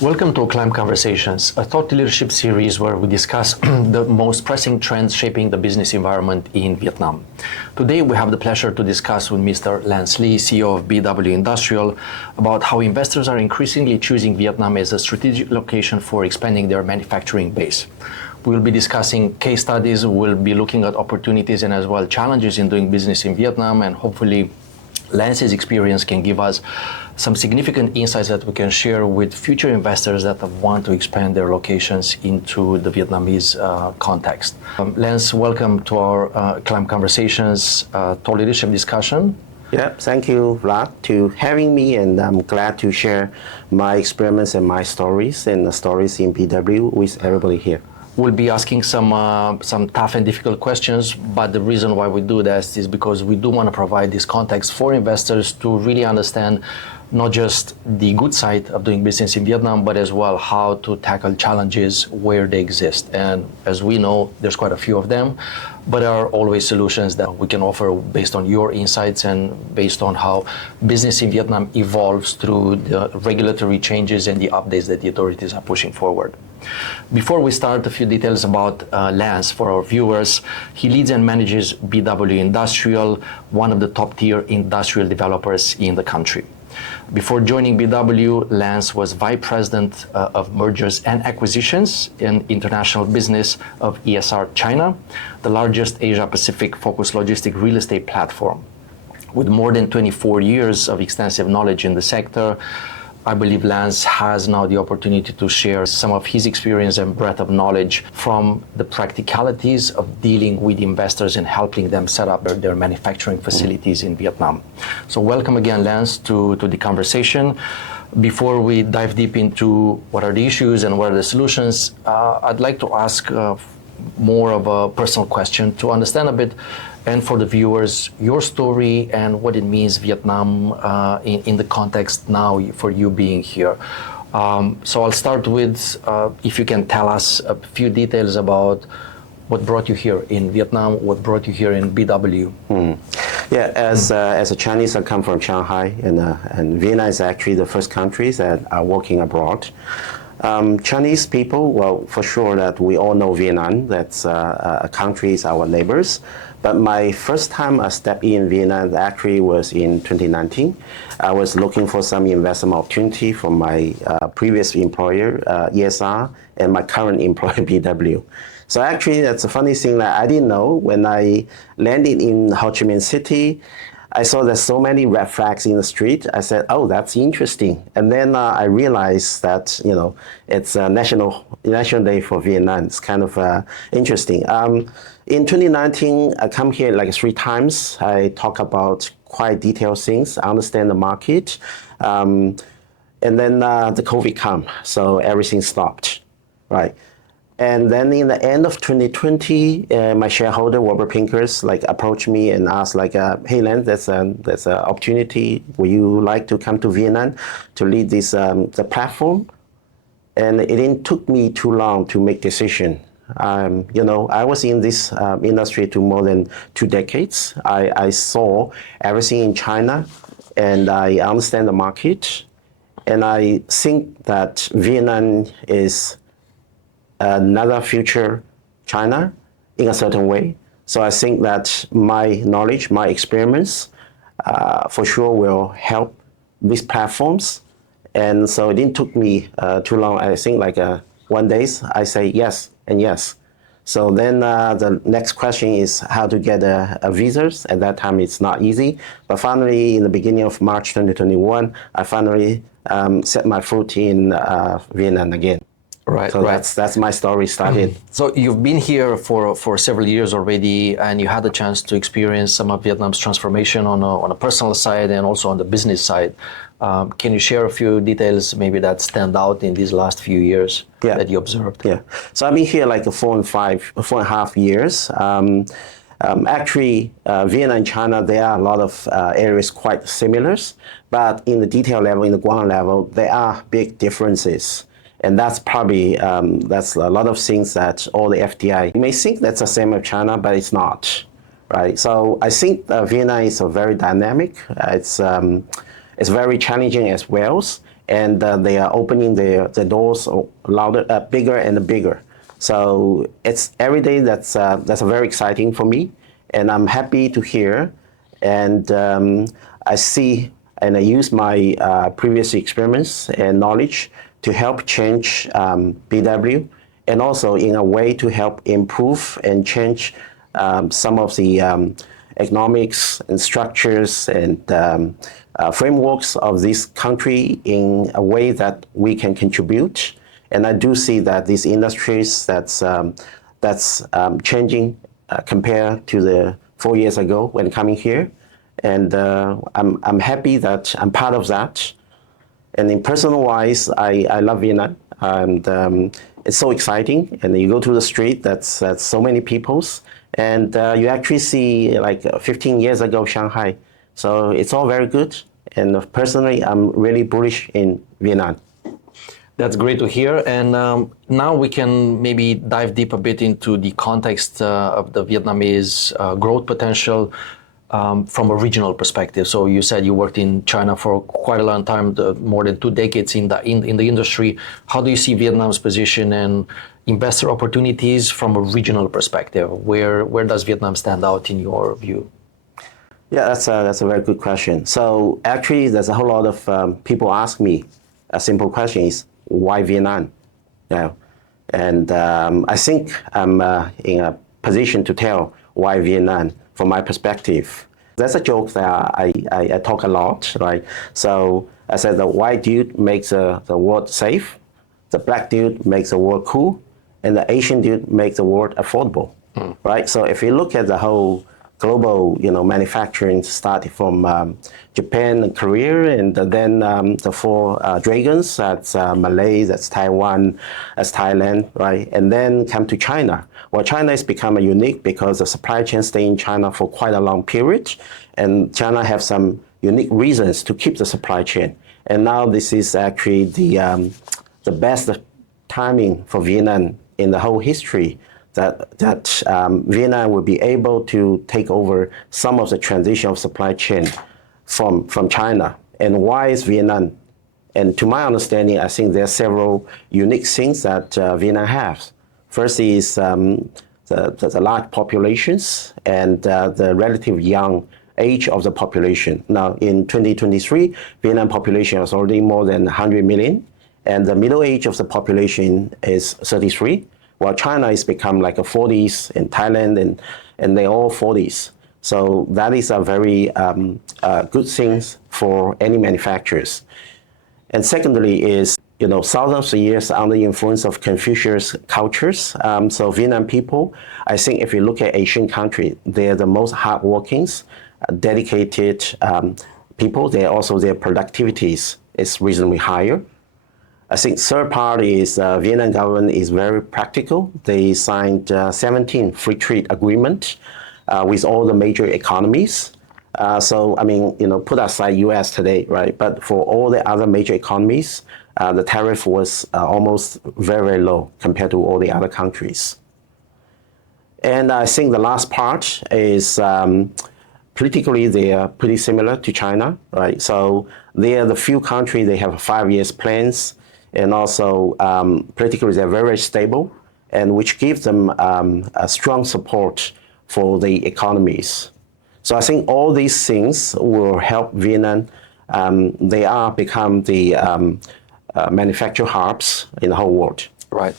Welcome to Acclime Conversations, a thought leadership series where we discuss the most pressing trends shaping the business environment in Vietnam. Today, we have the pleasure to discuss with Mr. Lance Lee, CEO of BW Industrial, about how investors are increasingly choosing Vietnam as a strategic location for expanding their manufacturing base. We'll be discussing case studies, we'll be looking at opportunities and as well challenges in doing business in Vietnam, and hopefully Lance's experience can give us some significant insights that we can share with future investors that want to expand their locations into the Vietnamese context. Lance, welcome to our Acclime Conversations thought leadership discussion. Yeah, thank you, Vlad, to having me, and I'm glad to share my experiments and my stories and the stories in BW with everybody here. We'll be asking some tough and difficult questions, but the reason why we do this is because we do want to provide this context for investors to really understand not just the good side of doing business in Vietnam, but as well how to tackle challenges where they exist. And as we know, there's quite a few of them, but there are always solutions that we can offer based on your insights and based on how business in Vietnam evolves through the regulatory changes and the updates that the authorities are pushing forward. Before we start, a few details about Lance for our viewers. He leads and manages BW Industrial, one of the top tier industrial developers in the country. Before joining BW, Lance was Vice President of Mergers and Acquisitions in International Business of ESR China, the largest Asia-Pacific focused logistic real estate platform. With more than 24 years of extensive knowledge in the sector, I believe Lance has now the opportunity to share some of his experience and breadth of knowledge from the practicalities of dealing with investors and helping them set up their manufacturing facilities in Vietnam. So welcome again, Lance, to the conversation. Before we dive deep into what are the issues and what are the solutions, I'd like to ask more of a personal question to understand a bit, and for the viewers, your story and what it means Vietnam in the context now for you being here. So I'll start with if you can tell us a few details about what brought you here in Vietnam, what brought you here in BW. Yeah, as a Chinese, I come from Shanghai, and Vienna is actually the first countries that are working abroad. Chinese people, well, for sure that we all know Vietnam, that's a country is our neighbors. But my first time I stepped in Vietnam actually was in 2019. I was looking for some investment opportunity from my previous employer, ESR, and my current employer, BW. So actually, that's a funny thing that I didn't know. When I landed in Ho Chi Minh City, I saw there's so many red flags in the street. I said, oh, that's interesting. And then I realized that, it's a national day for Vietnam. It's kind of interesting. In 2019, I come here like 3 times. I talk about quite detailed things, understand the market. And then the COVID come, so everything stopped, right? And then in the end of 2020, my shareholder, Warburg Pincus, approached me and asked hey, Lance, there's an opportunity. Would you like to come to Vietnam to lead this the platform? And it didn't took me too long to make decision. I was in this industry to more than 2 decades. I saw everything in China, and I understand the market. And I think that Vietnam is another future China in a certain way. So I think that my knowledge, my experience, for sure will help these platforms. And so it didn't took me too long. I think 1 day I say yes and yes. So then the next question is how to get a visas. At that time, it's not easy. But finally, in the beginning of March 2021, I finally set my foot in Vietnam again. Right, so right. That's my story started. So you've been here for several years already, and you had the chance to experience some of Vietnam's transformation on a personal side and also on the business side. Can you share a few details maybe that stand out in these last few years that you observed? Yeah. So I've been here 4.5 years. Actually, Vietnam and China, there are a lot of areas quite similar, but in the detail level, in the ground level, there are big differences. And that's probably, that's a lot of things that all the FDI may think that's the same as China, but it's not, right? So I think Vietnam is a very dynamic, it's very challenging as well. and they are opening their doors louder, bigger and bigger. So it's every day that's very exciting for me, and I'm happy to hear, and I see and I use my previous experience and knowledge to help change BW, and also in a way to help improve and change some of the economics and structures and frameworks of this country in a way that we can contribute. And I do see that these industries that's changing compared to the 4 years ago when coming here. And I'm happy that I'm part of that. And in personal wise, I love Vietnam, and it's so exciting. And you go to the street, that's so many peoples, and you actually see like 15 years ago Shanghai. So it's all very good. And personally, I'm really bullish in Vietnam. That's great to hear. And now we can maybe dive deep a bit into the context of the Vietnamese growth potential from a regional perspective. So you said you worked in China for quite a long time, more than 2 decades in the industry. How do you see Vietnam's position and investor opportunities from a regional perspective? Where does Vietnam stand out in your view? Yeah, that's a very good question. So actually, there's a whole lot of people ask me a simple question is, why Vietnam? Yeah. And I think I'm in a position to tell why Vietnam from my perspective. That's a joke that I talk a lot, right? So I said the white dude makes the world safe, the black dude makes the world cool, and the Asian dude makes the world affordable, right? So if you look at the whole global, manufacturing started from Japan and Korea, and then the four dragons, that's Malay, that's Taiwan, that's Thailand, right? And then come to China. Well, China has become unique because the supply chain stay in China for quite a long period, and China have some unique reasons to keep the supply chain. And now this is actually the best timing for Vietnam in the whole history, that Vietnam will be able to take over some of the transition of supply chain from China. And why is Vietnam? And to my understanding, I think there are several unique things that Vietnam has. First is the large populations and the relative young age of the population. Now, in 2023, Vietnam population is already more than 100 million, and the middle age of the population is 33. While China has become like a 40s, in Thailand, and they're all 40s. So that is a very good thing for any manufacturers. And secondly is, thousands of years under the influence of Confucius cultures. So Vietnam people, I think if you look at Asian countries, they're the most hardworking, dedicated people. Their productivities is reasonably higher. I think third part is Vietnam government is very practical. They signed 17 free trade agreements with all the major economies. Put aside US today, right? But for all the other major economies, the tariff was almost very, very low compared to all the other countries. And I think the last part is politically they are pretty similar to China, right? So they are the few countries, they have 5 years plans. And also politically they're very, very stable, and which gives them a strong support for the economies. So I think all these things will help Vietnam. They are become the manufacturing hubs in the whole world. Right.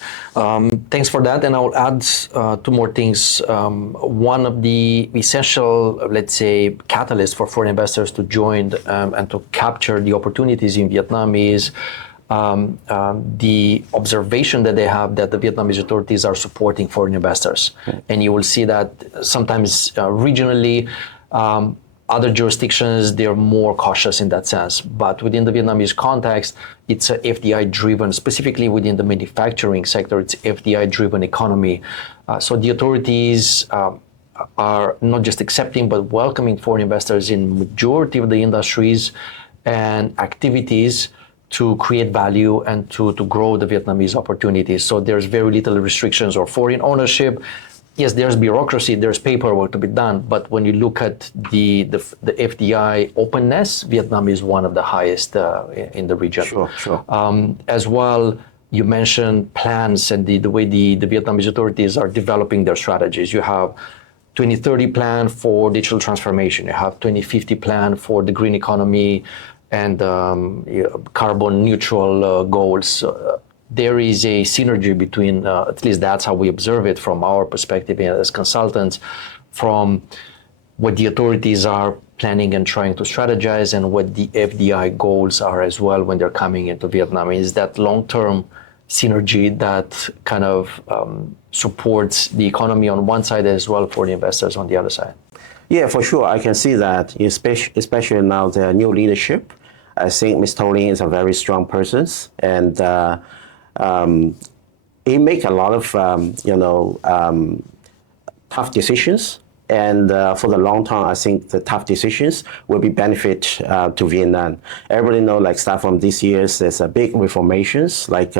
Thanks for that. And I'll add 2 more things. One of the essential, let's say, catalysts for foreign investors to join and to capture the opportunities in Vietnam is the observation that they have that the Vietnamese authorities are supporting foreign investors. And you will see that sometimes regionally, other jurisdictions, they're more cautious in that sense. But within the Vietnamese context, it's a FDI-driven, specifically within the manufacturing sector, it's FDI-driven economy. So the authorities are not just accepting, but welcoming foreign investors in majority of the industries and activities to create value and to grow the Vietnamese opportunities. So there's very little restrictions or foreign ownership. yes, there's bureaucracy, there's paperwork to be done, but when you look at the FDI openness, Vietnam is one of the highest in the region. Sure. As well, you mentioned plans and the way the Vietnamese authorities are developing their strategies. You have 2030 plan for digital transformation. You have 2050 plan for the green economy and carbon neutral goals. There is a synergy between, at least that's how we observe it from our perspective as consultants, from what the authorities are planning and trying to strategize and what the FDI goals are as well when they're coming into Vietnam. Is that long-term synergy that kind of supports the economy on one side as well for the investors on the other side? Yeah, for sure. I can see that, especially now the new leadership. I think Ms. Toling is a very strong person, and he make a lot of tough decisions. And for the long term, I think the tough decisions will be benefit to Vietnam. Everybody know, like start from this year, there's a big reformations, like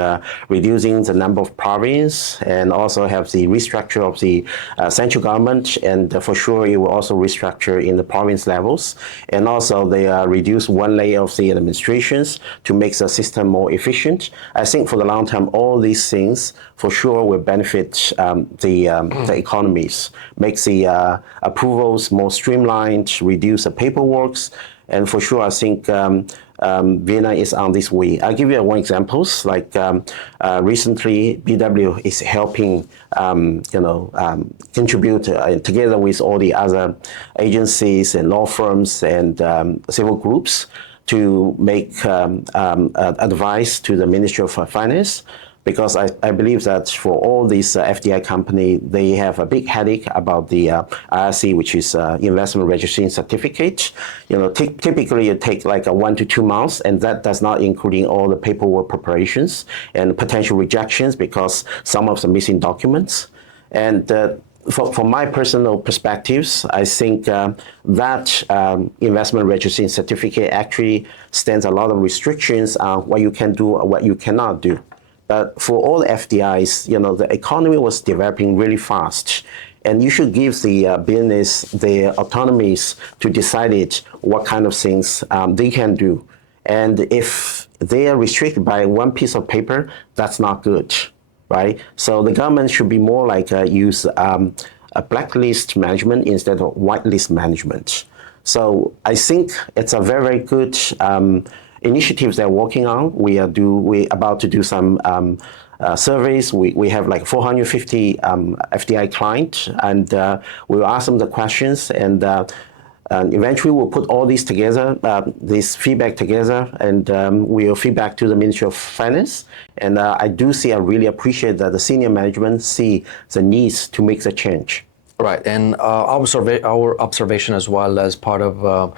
reducing the number of provinces, and also have the restructure of the central government, and for sure it will also restructure in the province levels. And also they reduce one layer of the administrations to make the system more efficient. I think for the long term, all these things for sure will benefit the economies, makes the approvals more streamlined, reduce the paperwork, and for sure I think Vietnam is on this way. I'll give you one example. Like recently, BW is helping, contribute together with all the other agencies and law firms and civil groups to make advice to the Ministry of Finance. Because I believe that for all these FDI company, they have a big headache about the IRC, which is investment registration certificate. Typically it takes like 1 to 2 months, and that does not including all the paperwork preparations and potential rejections because some of the missing documents. And from my personal perspectives, I think that investment registration certificate actually stands a lot of restrictions on what you can do or what you cannot do. But for all FDIs, the economy was developing really fast, and you should give the business the autonomies to decide it what kind of things they can do. And if they are restricted by one piece of paper, that's not good, right? So the government should be more like use a blacklist management instead of whitelist management. So I think it's a very, very good initiatives they're working on. We're about to do some surveys. We have like 450 FDI clients, and we'll ask them the questions, and eventually we'll put all these together, this feedback together, and we'll feedback to the Ministry of Finance. And I really appreciate that the senior management see the needs to make the change. Right, and our observation as well as part of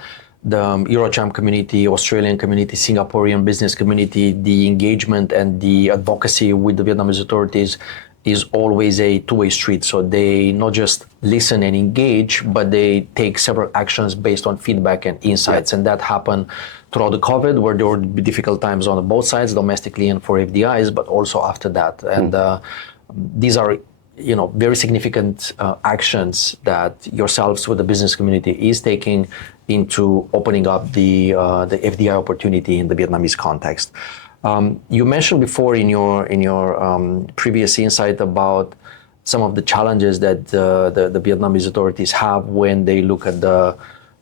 the Eurocham community, Australian community, Singaporean business community, the engagement and the advocacy with the Vietnamese authorities is always a two-way street. So they not just listen and engage, but they take several actions based on feedback and insights. Yeah. And that happened throughout the COVID, where there would be difficult times on both sides, domestically and for FDIs, but also after that. And these are very significant actions that yourselves with the business community is taking into opening up the FDI opportunity in the Vietnamese context. You mentioned before in your previous insight about some of the challenges that the Vietnamese authorities have when they look at the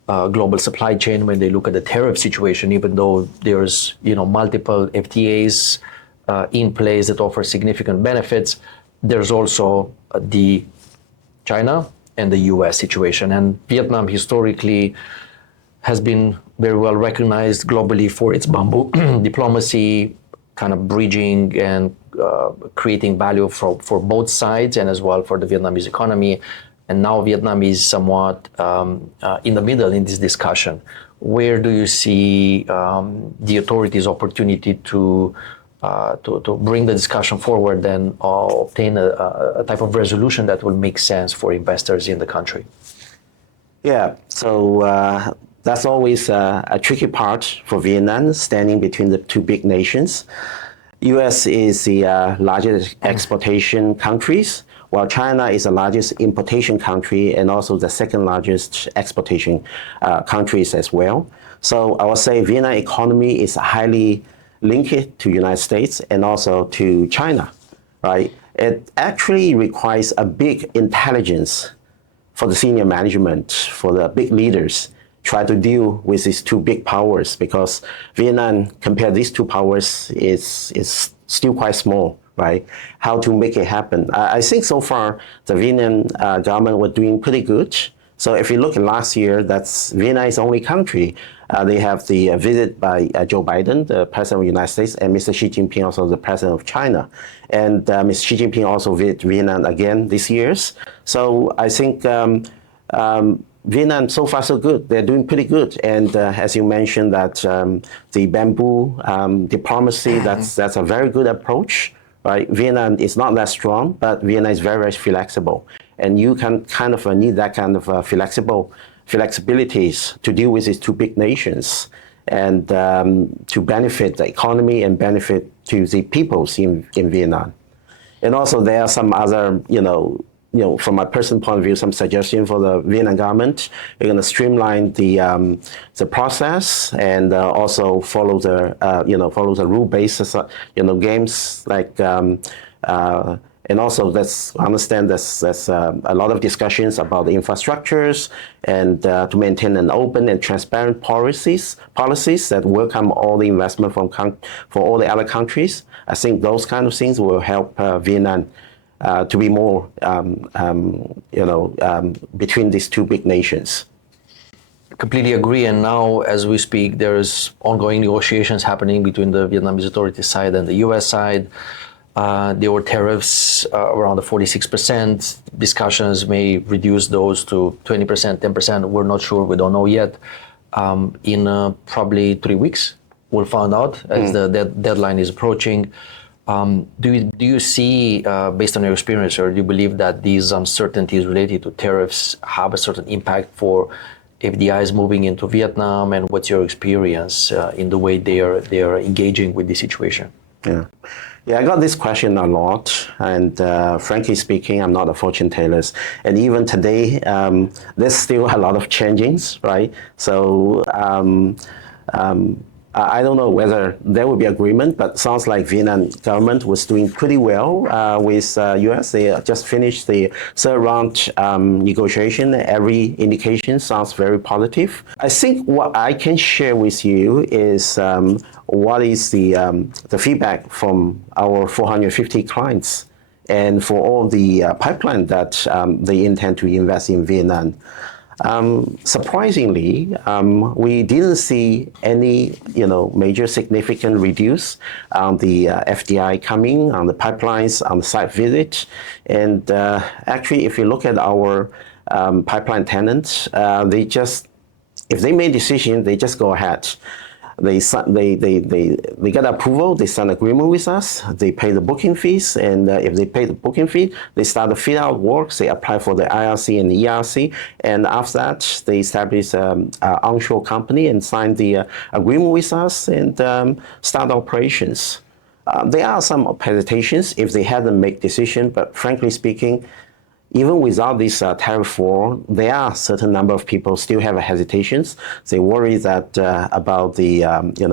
global supply chain, when they look at the tariff situation, even though there's multiple FTAs in place that offer significant benefits. There's also the China and the US situation. And Vietnam historically has been very well recognized globally for its bamboo diplomacy, kind of bridging and creating value for both sides and as well for the Vietnamese economy. And now Vietnam is somewhat in the middle in this discussion. Where do you see the authorities' opportunity to bring the discussion forward and obtain a type of resolution that will make sense for investors in the country? Yeah, so that's always a tricky part for Vietnam, standing between the two big nations. U.S. is the largest exportation countries, while China is the largest importation country and also the second largest exportation countries as well. So I would say Vietnam economy is highly linked to United States and also to China, right? It actually requires a big intelligence for the senior management, for the big leaders, try to deal with these two big powers, because Vietnam, compared these two powers, is still quite small, right? How to make it happen? I think so far the Vietnam government were doing pretty good. So if you look at last year, that's Vietnam's only country. They have the visit by Joe Biden, the president of the United States, and Mr. Xi Jinping, also the president of China. And Mr. Xi Jinping also visited Vietnam again this year. So I think Vietnam, so far so good. They're doing pretty good. And as you mentioned, that the bamboo diplomacy, that's a very good approach. Right? Vietnam is not that strong, but Vietnam is very, very flexible. And you can kind of need that kind of flexibilities to deal with these two big nations and to benefit the economy and benefit to the peoples in Vietnam. And also there are some other, from my personal point of view, some suggestion for the Vietnam government. They're going to streamline the process and also follow the rule-based games like. And also, I understand there's a lot of discussions about the infrastructures and to maintain an open and transparent policies that welcome all the investment for all the other countries. I think those kind of things will help Vietnam to be more, between these two big nations. Completely agree. And now, as we speak, there's ongoing negotiations happening between the Vietnamese authority side and the U.S. side. There were tariffs around the 46%. Discussions may reduce those to 20%, 10%. We're not sure. We don't know yet. In probably 3 weeks, we'll find out as the deadline is approaching. Do you see, based on your experience, or do you believe that these uncertainties related to tariffs have a certain impact for FDIs moving into Vietnam? And what's your experience in the way they are engaging with the situation? Yeah, I got this question a lot, and frankly speaking, I'm not a fortune teller. And even today, there's still a lot of changings, right? So I don't know whether there will be agreement, but sounds like Vietnam government was doing pretty well with US. They just finished the third round negotiation. Every indication sounds very positive. I think what I can share with you is what is the feedback from our 450 clients and for all the pipeline that they intend to invest in Vietnam. Surprisingly, we didn't see any, major significant reduce on the FDI coming, on the pipelines, on the site visit. And actually, if you look at our pipeline tenants, if they made decision, they just go ahead. They get approval, they sign agreement with us, they pay the booking fees, and if they pay the booking fee, they start the fit out works, they apply for the IRC and the ERC, and after that, they establish an onshore company and sign the agreement with us and start operations. There are some hesitations if they hadn't made decision, but frankly speaking, even without this tariff war, there are a certain number of people still have hesitations. They worry that about the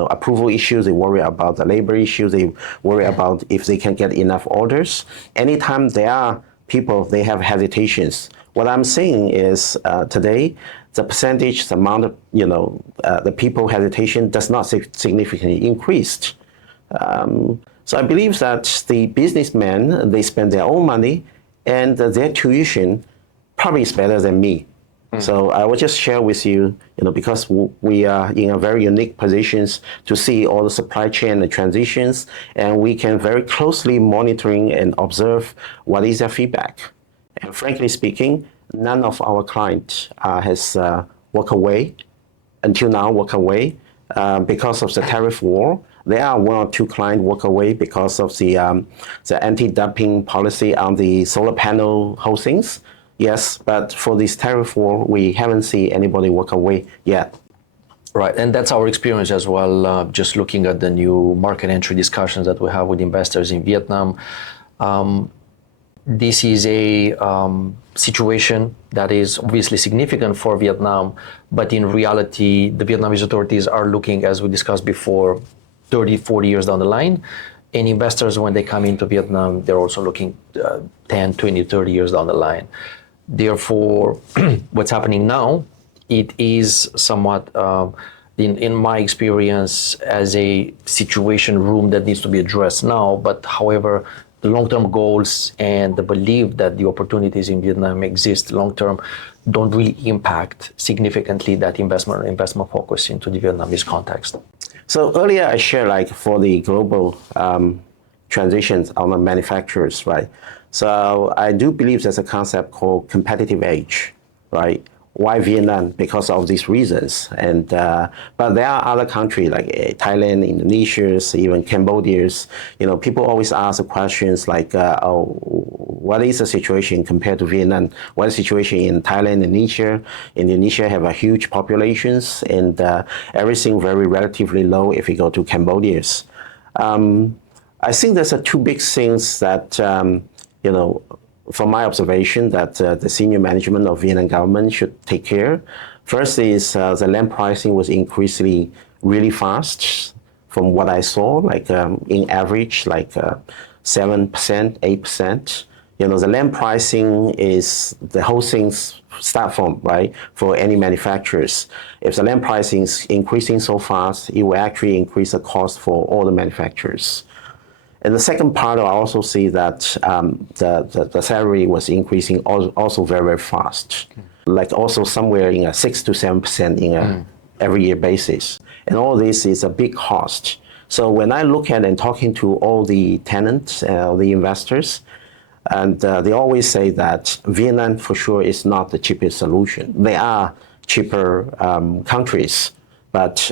approval issues. They worry about the labor issues. They worry about if they can get enough orders. Anytime there are people, they have hesitations. What I'm saying is today, the percentage, the amount of the people hesitation does not significantly increase. So I believe that the businessmen, they spend their own money, and their tuition probably is better than me. So I will just share with you, because we are in a very unique positions to see all the supply chain and transitions, and we can very closely monitoring and observe what is their feedback. And frankly speaking, none of our clients has walked away until now. Because of the tariff war. There are one or two clients walk away because of the anti-dumping policy on the solar panel housings. Yes, but for this tariff war, we haven't seen anybody walk away yet. Right, and that's our experience as well, just looking at the new market entry discussions that we have with investors in Vietnam. this is a situation that is obviously significant for Vietnam, but in reality, the Vietnamese authorities are looking, as we discussed before, 30, 40 years down the line. And investors, when they come into Vietnam, they're also looking 10, 20, 30 years down the line. Therefore, what's happening now, it is somewhat, in my experience, as a situation room that needs to be addressed now. But however, the long-term goals and the belief that the opportunities in Vietnam exist long-term don't really impact significantly that investment focus into the Vietnamese context. So earlier I shared like for the global transitions on the manufacturers, right? So I do believe there's a concept called competitive edge, right? Why Vietnam? Because of these reasons. And but there are other countries like Thailand, Indonesia, even Cambodia. You know, people always ask questions like, "Oh, what is the situation compared to Vietnam? What is the situation in Thailand, Indonesia? Indonesia have a huge populations and everything very relatively low. If you go to Cambodia, I think there's two big things that you know." From my observation, that the senior management of Vietnam government should take care. First is the land pricing was increasingly really fast from what I saw, like in average, like 7%, 8%. You know, the land pricing is the whole thing's start from, right, for any manufacturers. If the land pricing is increasing so fast, it will actually increase the cost for all the manufacturers. And the second part, I also see that the salary was increasing also very, very fast, like also somewhere in a 6 to 7% in a every year basis. And all this is a big cost. So when I look at and talking to all the tenants, the investors, and they always say that Vietnam for sure is not the cheapest solution. They are cheaper countries, but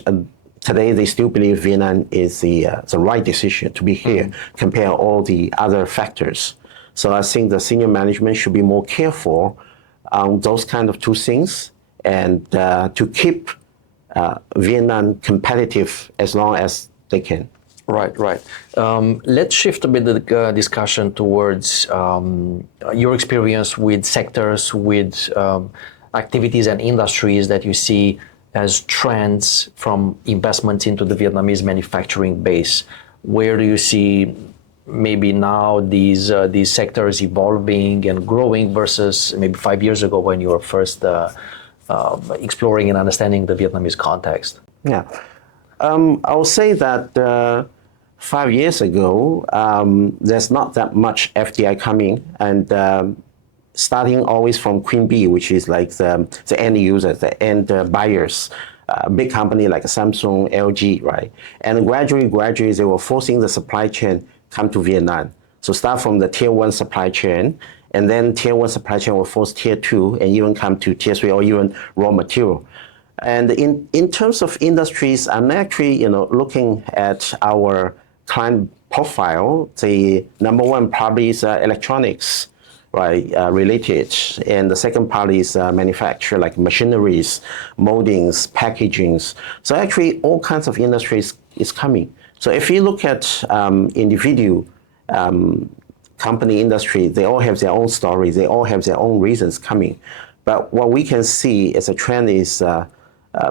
today, they still believe Vietnam is the right decision to be here, compare all the other factors. So I think the senior management should be more careful on those kind of two things and to keep Vietnam competitive as long as they can. Right. Let's shift a bit the discussion towards your experience with sectors, with activities and industries that you see as trends from investments into the Vietnamese manufacturing base. Where do you see maybe now these sectors evolving and growing versus maybe 5 years ago when you were first exploring and understanding the Vietnamese context? Yeah, I will say that 5 years ago, there's not that much FDI coming, and starting always from Queen Bee, which is like the end users, the end buyers, big company like Samsung, LG, right? And gradually, they were forcing the supply chain come to Vietnam. So start from the tier 1 supply chain, and then tier 1 supply chain will force tier 2, and even come to tier 3 or even raw material. And in terms of industries, I'm actually, looking at our client profile. The number one probably is electronics, right, related. And the second part is manufacture, like machineries, moldings, packagings. So actually all kinds of industries is coming. So if you look at individual company industry, they all have their own stories, they all have their own reasons coming. But what we can see as a trend is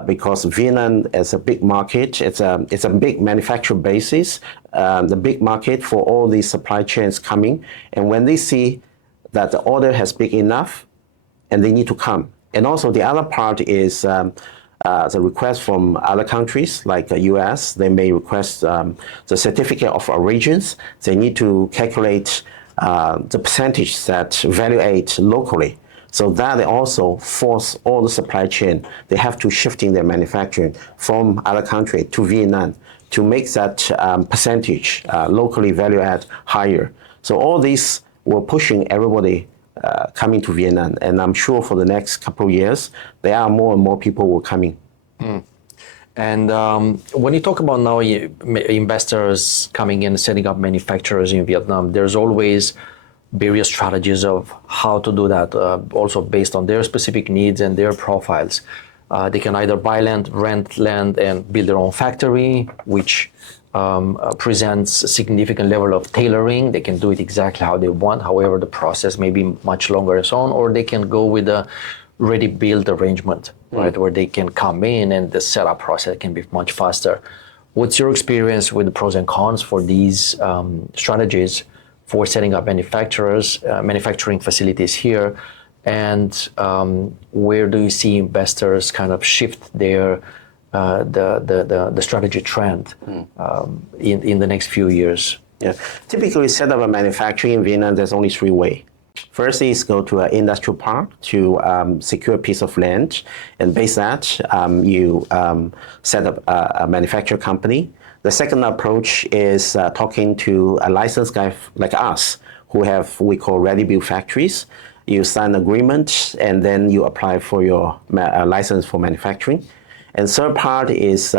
because Vietnam is a big market, it's a big manufacturing basis, the big market for all these supply chains coming. And when they see that the order has big enough, and they need to come. And also the other part is the request from other countries like the US. They may request the certificate of origins. They need to calculate the percentage that value add locally. So that they also force all the supply chain. They have to shifting their manufacturing from other country to Vietnam to make that percentage locally value add higher. So all these were pushing everybody coming to Vietnam, and I'm sure for the next couple of years, there are more and more people who are coming. And when you talk about now investors coming in, setting up manufacturers in Vietnam, there's always various strategies of how to do that, also based on their specific needs and their profiles. They can either buy land, rent land, and build their own factory, which presents a significant level of tailoring. They can do it exactly how they want. However, the process may be much longer and so on, or they can go with a ready-built arrangement, right, where they can come in and the setup process can be much faster. What's your experience with the pros and cons for these strategies for setting up manufacturing facilities here? And where do you see investors kind of shift their the strategy trend in the next few years? Yeah, typically set up a manufacturing in Vietnam, there's only three ways. First is go to an industrial park to secure a piece of land, and based on that, you set up a manufacturing company. The second approach is talking to a licensed guy like us, who have we call ready-built factories. You sign an agreement, and then you apply for your license for manufacturing. And third part is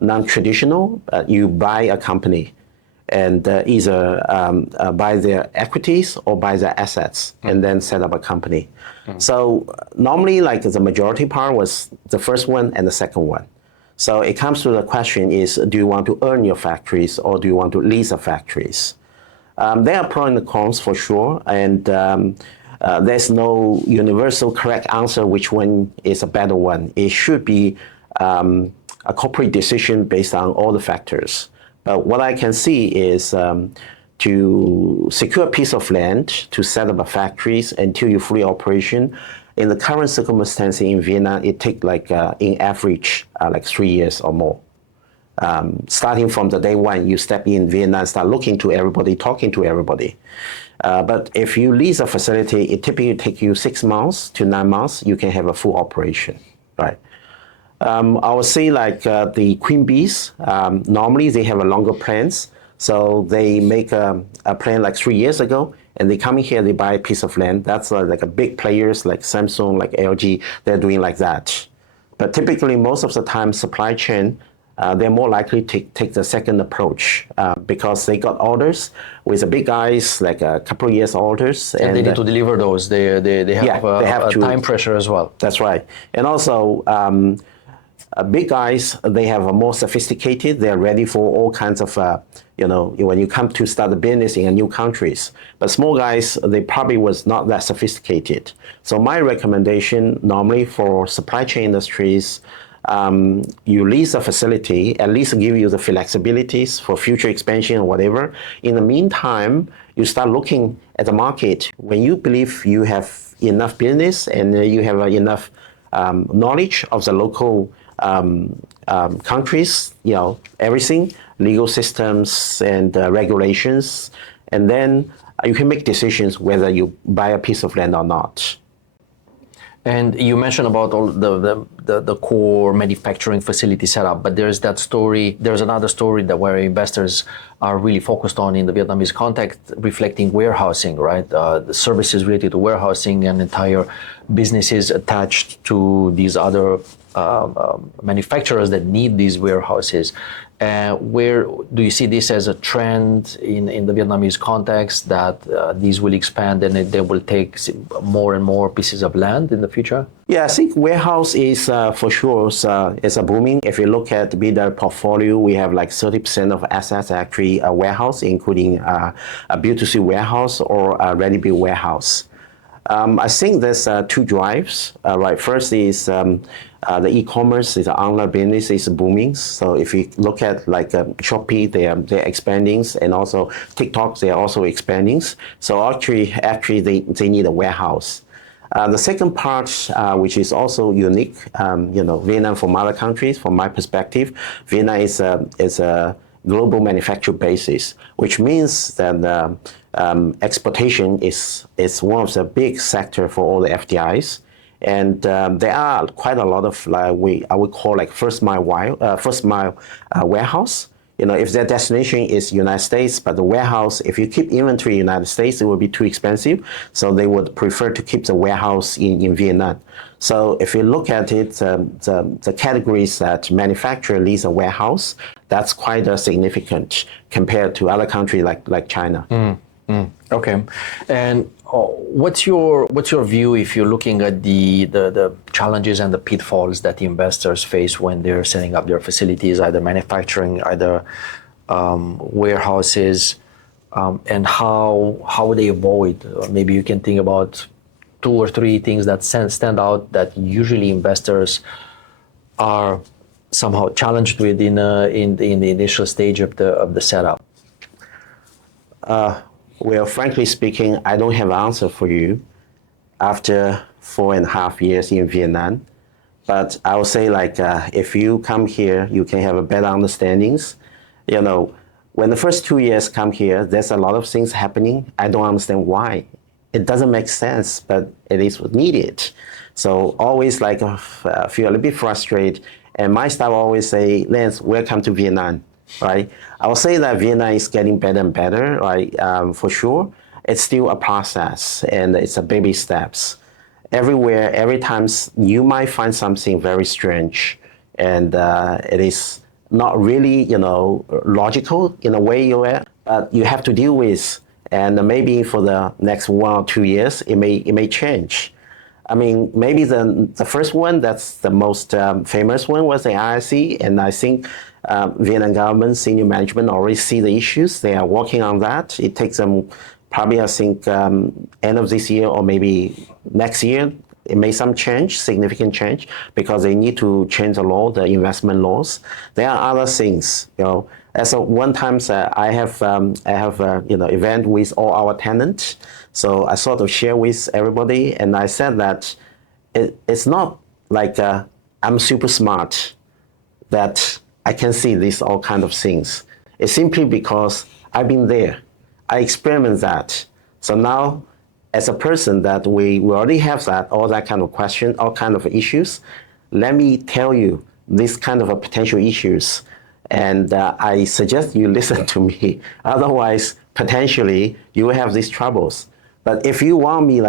non-traditional. You buy a company and either buy their equities or buy their assets and then set up a company. So normally, like the majority part was the first one and the second one. So it comes to the question is, do you want to own your factories or do you want to lease the factories? There are pros and cons for sure, and there's no universal correct answer which one is a better one. It should be a corporate decision based on all the factors. But what I can see is to secure a piece of land to set up a factories until you fully operation. In the current circumstances in Vietnam, it takes like in average like 3 years or more. Starting from the day one, you step in Vietnam, start looking to everybody, talking to everybody. But if you lease a facility, it typically takes you 6 months to 9 months. You can have a full operation, right? I would say like the Queen Bees, normally they have a longer plans. So they make a plan like 3 years ago, and they come in here, they buy a piece of land. That's like a big players like Samsung, like LG, they're doing like that. But typically, most of the time, supply chain, they're more likely to take the second approach because they got orders with the big guys, like a couple of years orders. And they need to deliver those. They have a time pressure as well. That's right. And also, big guys, they have a more sophisticated, they're ready for all kinds of, when you come to start a business in a new countries. But small guys, they probably was not that sophisticated. So my recommendation normally for supply chain industries, you lease a facility, at least give you the flexibilities for future expansion or whatever. In the meantime, you start looking at the market. When you believe you have enough business and you have enough knowledge of the local countries, everything, legal systems and regulations, and then you can make decisions whether you buy a piece of land or not. And you mentioned about all the core manufacturing facility setup, but there's another story that where investors are really focused on in the Vietnamese context, reflecting warehousing, right? The services related to warehousing and entire businesses attached to these other manufacturers that need these warehouses. Where do you see this as a trend in the Vietnamese context that these will expand and they will take more and more pieces of land in the future? Yeah, I think warehouse is for sure is a booming. If you look at the portfolio, we have like 30% of assets actually a warehouse, including a built-to-suit warehouse or a ready-built warehouse. I think there's two drives. Right, first is the e-commerce, is online business is booming. So if you look at like Shopee, they're expanding, and also TikTok, they're also expanding. So actually they need a warehouse. The second part, which is also unique, Vietnam from other countries, from my perspective, Vietnam is a global manufacturing basis, which means that exportation is one of the big sector for all the FDIs. And there are quite a lot of I would call like first mile warehouse. If their destination is United States, but the warehouse, if you keep inventory in the United States, it would be too expensive. So they would prefer to keep the warehouse in Vietnam. So if you look at it, the categories that manufacture lease a warehouse, that's quite significant compared to other countries like China. Okay. And What's your view if you're looking at the challenges and the pitfalls that the investors face when they're setting up their facilities, either manufacturing, either warehouses, and how they avoid? Maybe you can think about 2 or 3 things that stand out that usually investors are somehow challenged with in the initial stage of the setup. Well, frankly speaking, I don't have an answer for you after 4.5 years in Vietnam. But I would say, like, if you come here, you can have a better understandings. When the first 2 years come here, there's a lot of things happening. I don't understand why. It doesn't make sense, but it is needed. So always feel a little bit frustrated. And my staff always say, Lance, welcome to Vietnam. Right? I would say that Vietnam is getting better and better, right? For sure. It's still a process and it's a baby steps. Everywhere, every time you might find something very strange and it is not really, logical in a way but you have to deal with. And maybe for the next 1 or 2 years, it may change. I mean, maybe the first one, that's the most famous one, was the ISC, and I think Vietnam government, senior management already see the issues. They are working on that. It takes them probably, I think, end of this year or maybe next year, it may some change, significant change, because they need to change the law, the investment laws. There are other things, As one time, I have event with all our tenants. So I sort of share with everybody, and I said that it's not like I'm super smart that I can see these all kind of things. It's simply because I've been there. I experienced that. So now, as a person that we already have all that kind of question, all kind of issues, let me tell you this kind of potential issues. And I suggest you listen to me. Otherwise, potentially, you will have these troubles. But if you want me,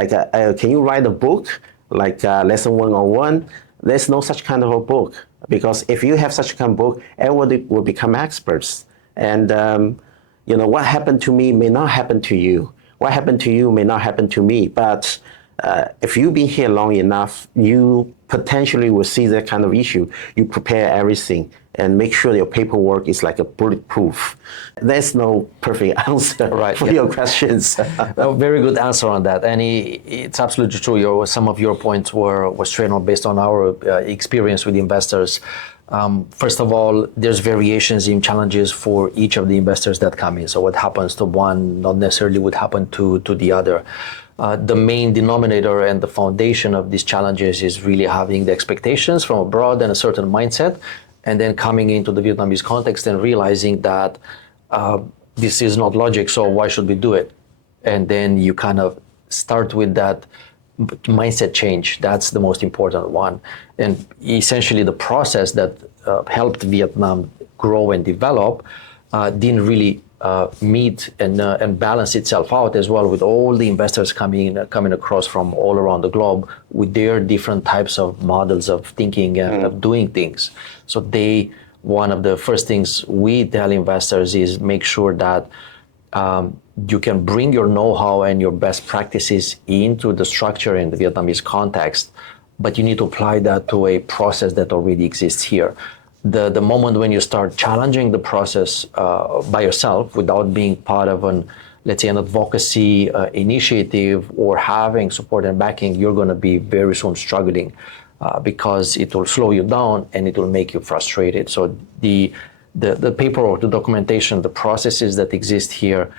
can you write a book, Lesson 101? There's no such kind of a book. Because if you have such a kind of book, everybody will become experts. And, what happened to me may not happen to you. What happened to you may not happen to me. But if you've been here long enough, you potentially will see that kind of issue. You prepare everything and make sure your paperwork is like a bulletproof. There's no perfect answer for your questions. Very good answer on that. And it's absolutely true. Some of your points were straight on based on our experience with investors. First of all, there's variations in challenges for each of the investors that come in. So what happens to one not necessarily would happen to the other. The main denominator and the foundation of these challenges is really having the expectations from abroad and a certain mindset, and then coming into the Vietnamese context and realizing that this is not logic, so why should we do it? And then you kind of start with that mindset change. That's the most important one. And essentially the process that helped Vietnam grow and develop didn't really meet and balance itself out as well, with all the investors coming across from all around the globe with their different types of models of thinking and of doing things. So one of the first things we tell investors is make sure that you can bring your know-how and your best practices into the structure in the Vietnamese context, but you need to apply that to a process that already exists here. The moment when you start challenging the process by yourself without being part of an advocacy initiative or having support and backing, you're going to be very soon struggling because it will slow you down and it will make you frustrated. So the paperwork, the documentation, the processes that exist here,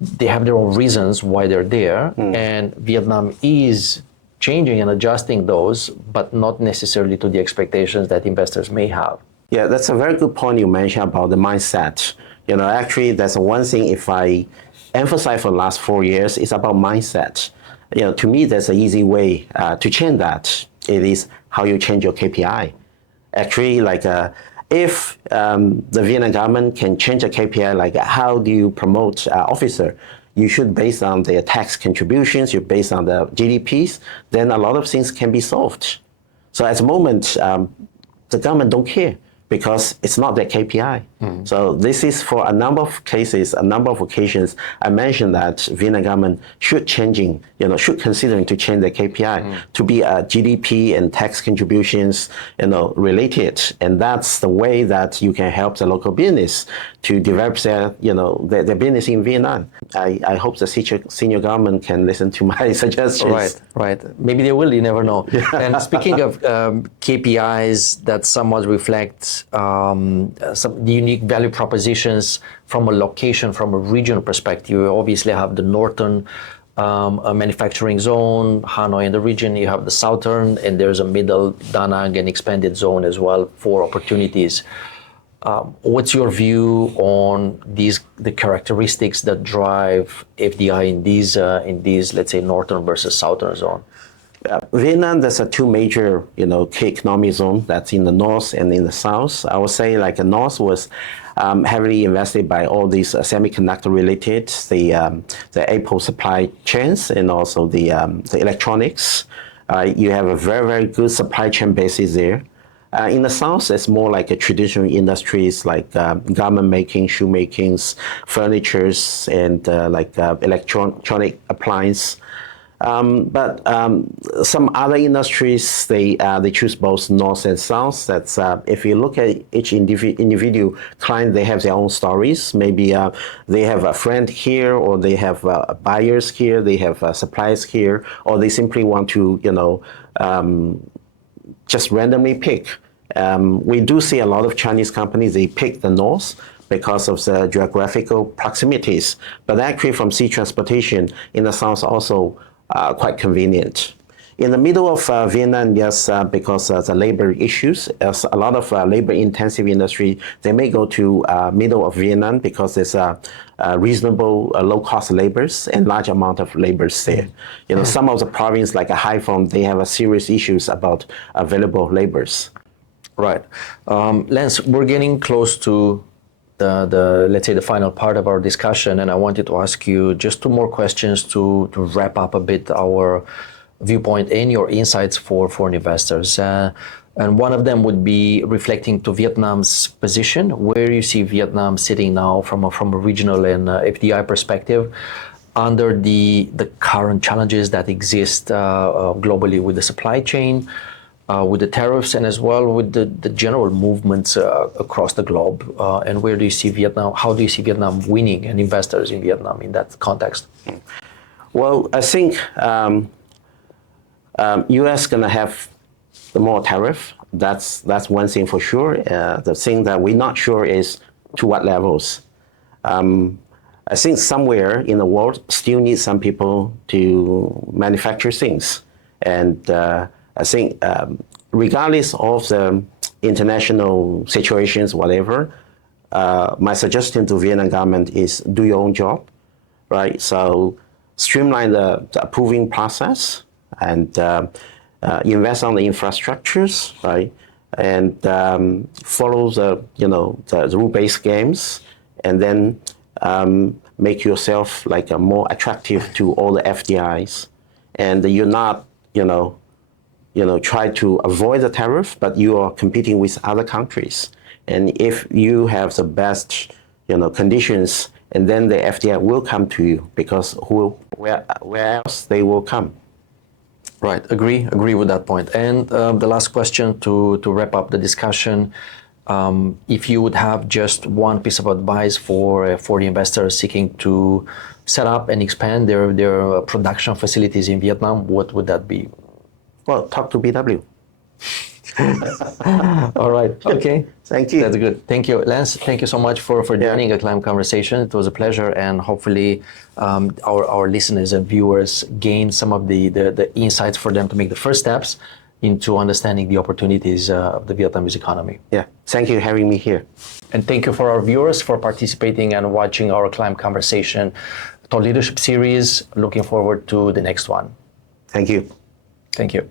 they have their own reasons why they're there, and Vietnam is changing and adjusting those, but not necessarily to the expectations that investors may have. Yeah, that's a very good point you mentioned about the mindset. Actually, that's one thing if I emphasize for the last 4 years, it's about mindset. To me, there's an easy way to change that. It is how you change your KPI. Actually, if the Vietnam government can change a KPI, how do you promote officer? You should base on their tax contributions, you base on the GDPs, then a lot of things can be solved. So at the moment, the government don't care because it's not their KPI. So this is for a number of cases, a number of occasions. I mentioned that Vietnam government should considering to change the KPI to be GDP and tax contributions, related, and that's the way that you can help the local business to develop their business in Vietnam. I hope the senior government can listen to my suggestions. Right. Maybe they will. You never know. And speaking of KPIs that somewhat reflect some unique value propositions from a location, from a regional perspective, you obviously have the northern manufacturing zone, Hanoi in the region, you have the southern, and there's a middle Da Nang and expanded zone as well for opportunities. What's your view on the characteristics that drive FDI in these, let's say, northern versus southern zone? Vietnam, there's two major, key economic zones that's in the north and in the south. I would say like the north was heavily invested by all these semiconductor related, the Apple supply chains and also the electronics. You have a very, very good supply chain basis there. In the south, it's more like a traditional industries like garment making, shoe makings, furnitures, and electronic appliance. But some other industries, they choose both north and south. That's if you look at each individual client, they have their own stories. Maybe they have a friend here, or they have buyers here, they have suppliers here, or they simply want to, just randomly pick. We do see a lot of Chinese companies, they pick the north because of the geographical proximities. But actually from sea transportation in the south also quite convenient. In the middle of Vietnam, yes, because the labor issues, as a lot of labor-intensive industry, they may go to middle of Vietnam because there's reasonable low-cost labors and large amount of labors there. Some of the provinces like Haiphong, they have a serious issues about available labors. Right. Lance, we're getting close to the let's say the final part of our discussion, and I wanted to ask you just two more questions to wrap up a bit our viewpoint and your insights for foreign investors. And one of them would be reflecting to Vietnam's position, where you see Vietnam sitting now from a regional and FDI perspective under the current challenges that exist globally with the supply chain, with the tariffs, and as well with the general movements across the globe. And where do you see Vietnam? How do you see Vietnam winning and investors in Vietnam in that context? Well, I think U.S. gonna have the more tariff. That's one thing for sure. The thing that we're not sure is to what levels. I think somewhere in the world still need some people to manufacture things, and I think regardless of the international situations, whatever, my suggestion to Vietnam government is do your own job, right? So streamline the approving process and invest on the infrastructures, right? And follow the rule-based games, and then make yourself like more attractive to all the FDIs, and you're not try to avoid the tariff, but you are competing with other countries. And if you have the best conditions, and then the FDI will come to you, because where else they will come. Right, agree with that point. And the last question to wrap up the discussion, if you would have just one piece of advice for the investors seeking to set up and expand their production facilities in Vietnam, what would that be? Well, talk to BW. All right, okay. Thank you. That's good. Thank you. Lance, thank you so much for joining Acclime Conversation. It was a pleasure, and hopefully our listeners and viewers gain some of the insights for them to make the first steps into understanding the opportunities of the Vietnamese economy. Yeah, thank you for having me here. And thank you for our viewers for participating and watching our Acclime Conversation Thought Leadership series. Looking forward to the next one. Thank you. Thank you.